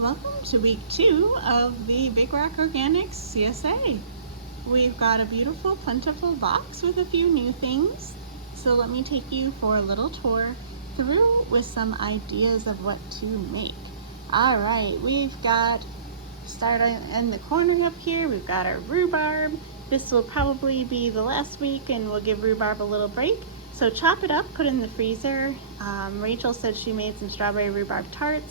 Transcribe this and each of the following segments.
Welcome to week 2 of the Big Rock Organics CSA. We've got a beautiful, plentiful box with a few new things. So let me take you for a little tour through with some ideas of what to make. All right, we've got, starting in the corner up here, we've got our rhubarb. This will probably be the last week and we'll give rhubarb a little break. So chop it up, put it in the freezer. Rachel said she made some strawberry rhubarb tarts.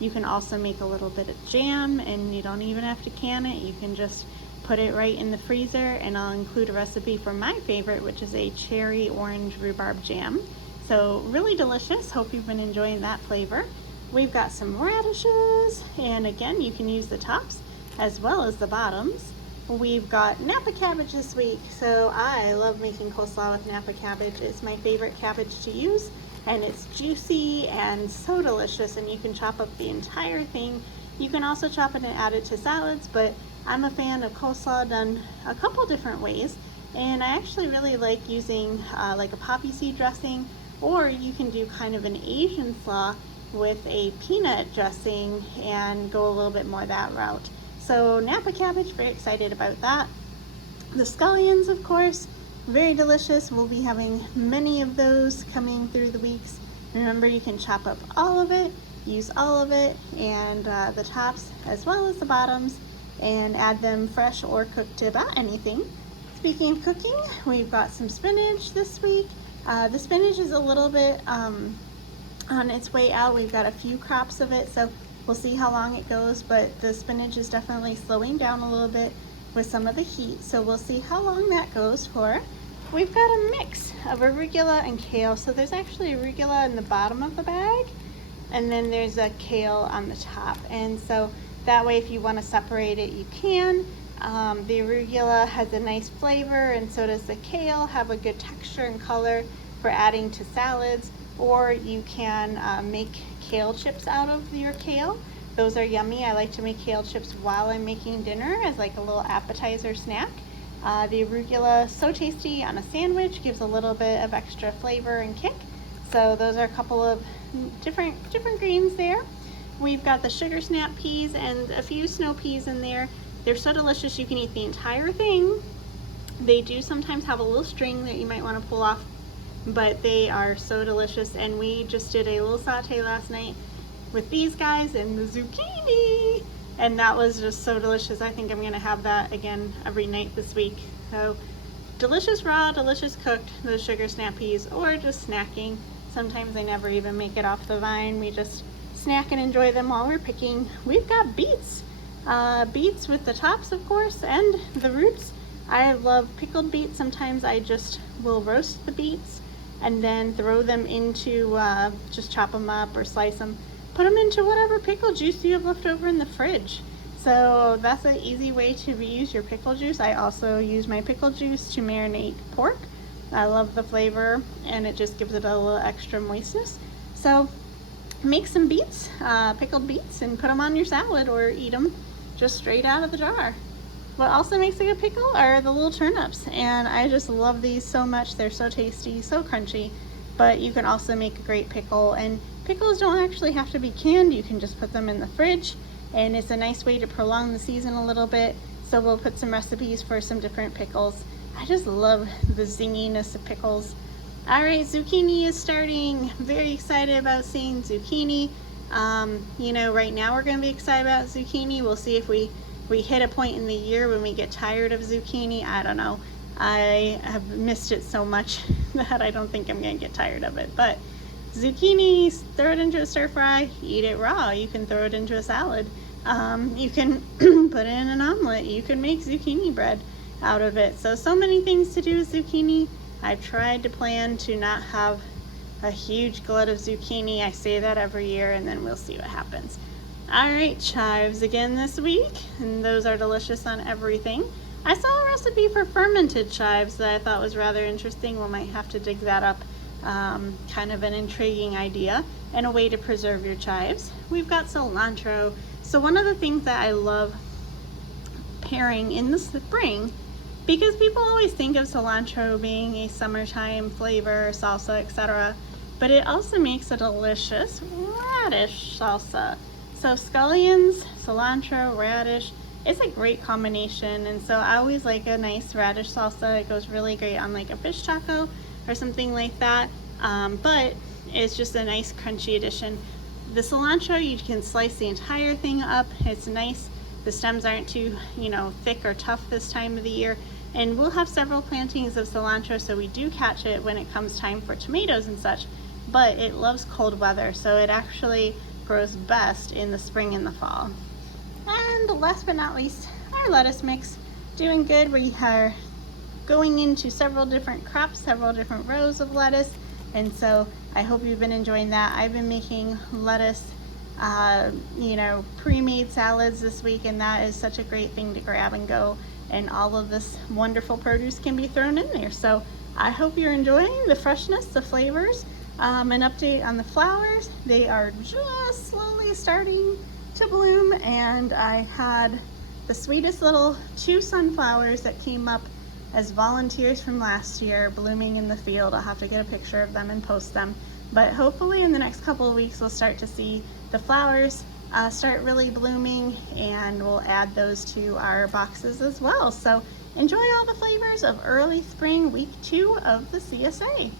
You can also make a little bit of jam, and you don't even have to can it. You can just put it right in the freezer, and I'll include a recipe for my favorite, which is a cherry orange rhubarb jam. So really delicious. Hope you've been enjoying that flavor. We've got some radishes, and again, you can use the tops as well as the bottoms. We've got Napa cabbage this week. So I love making coleslaw with Napa cabbage. It's my favorite cabbage to use. And it's juicy and so delicious, and you can chop up the entire thing. You can also chop it and add it to salads, but I'm a fan of coleslaw done a couple different ways, and I actually really like using like a poppy seed dressing, or you can do kind of an Asian slaw with a peanut dressing and go a little bit more that route. So Napa cabbage, very excited about that. The scallions, of course, very delicious. We'll be having many of those coming through the weeks. Remember, you can chop up all of it, use all of it, and the tops as well as the bottoms, and add them fresh or cooked to about anything. Speaking of cooking, we've got some spinach this week. The spinach is a little bit on its way out. We've got a few crops of it, so we'll see how long it goes, but the spinach is definitely slowing down a little bit with some of the heat, so we'll see how long that goes for. We've got a mix of arugula and kale. So there's actually arugula in the bottom of the bag, and then there's a kale on the top. And so that way, if you want to separate it, you can. The arugula has a nice flavor, and so does the kale, have a good texture and color for adding to salads. Or you can make kale chips out of your kale. Those are yummy. I like to make kale chips while I'm making dinner as like a little appetizer snack. The arugula, so tasty on a sandwich, gives a little bit of extra flavor and kick. So those are a couple of different greens there. We've got the sugar snap peas and a few snow peas in there. They're so delicious, you can eat the entire thing. They do sometimes have a little string that you might want to pull off, but they are so delicious. And we just did a little saute last night with these guys and the zucchini, and that was just so delicious. I think I'm gonna have that again every night this week. So delicious raw, delicious cooked, those sugar snap peas, or just snacking. Sometimes they never even make it off the vine. We just snack and enjoy them while we're picking. We've got beets. Beets with the tops, of course, and the roots. I love pickled beets. Sometimes I just will roast the beets and then throw them into, just chop them up or slice them. Put them into whatever pickle juice you have left over in the fridge. So that's an easy way to reuse your pickle juice. I also use my pickle juice to marinate pork. I love the flavor, and it just gives it a little extra moistness. So make some beets, pickled beets, and put them on your salad or eat them just straight out of the jar. What also makes a good pickle are the little turnips, and I just love these so much. They're so tasty, so crunchy, but you can also make a great pickle. And pickles don't actually have to be canned. You can just put them in the fridge, and it's a nice way to prolong the season a little bit. So we'll put some recipes for some different pickles. I just love the zinginess of pickles. All right, zucchini is starting. Very excited about seeing zucchini. You know, right now we're gonna be excited about zucchini. We'll see if we hit a point in the year when we get tired of zucchini. I don't know. I have missed it so much that I don't think I'm gonna get tired of it. But zucchini, throw it into a stir fry, eat it raw. You can throw it into a salad. You can put it in an omelet. You can make zucchini bread out of it. So many things to do with zucchini. I've tried to plan to not have a huge glut of zucchini. I say that every year, and then we'll see what happens. All right, chives again this week, and those are delicious on everything. I saw a recipe for fermented chives that I thought was rather interesting. We might have to dig that up. Kind of an intriguing idea and a way to preserve your chives. We've got cilantro. So one of the things that I love pairing in the spring, because people always think of cilantro being a summertime flavor, salsa, etc., but it also makes a delicious radish salsa. So scallions, cilantro, radish, it's a great combination, and so I always like a nice radish salsa. It goes really great on like a fish taco or something like that, but it's just a nice crunchy addition. The cilantro, you can slice the entire thing up. It's nice. The stems aren't too, thick or tough this time of the year. And we'll have several plantings of cilantro, so we do catch it when it comes time for tomatoes and such, but it loves cold weather, so it actually grows best in the spring and the fall. And last but not least, our lettuce mix. Doing good. We are going into several different crops, several different rows of lettuce, and so I hope you've been enjoying that. I've been making lettuce, pre-made salads this week, and that is such a great thing to grab and go, and all of this wonderful produce can be thrown in there. So I hope you're enjoying the freshness, the flavors. An update on the flowers. They are just slowly starting to bloom, and I had the sweetest little 2 sunflowers that came up as volunteers from last year blooming in the field. I'll have to get a picture of them and post them, but hopefully in the next couple of weeks we'll start to see the flowers start really blooming, and we'll add those to our boxes as well. So enjoy all the flavors of early spring, week 2 of the CSA.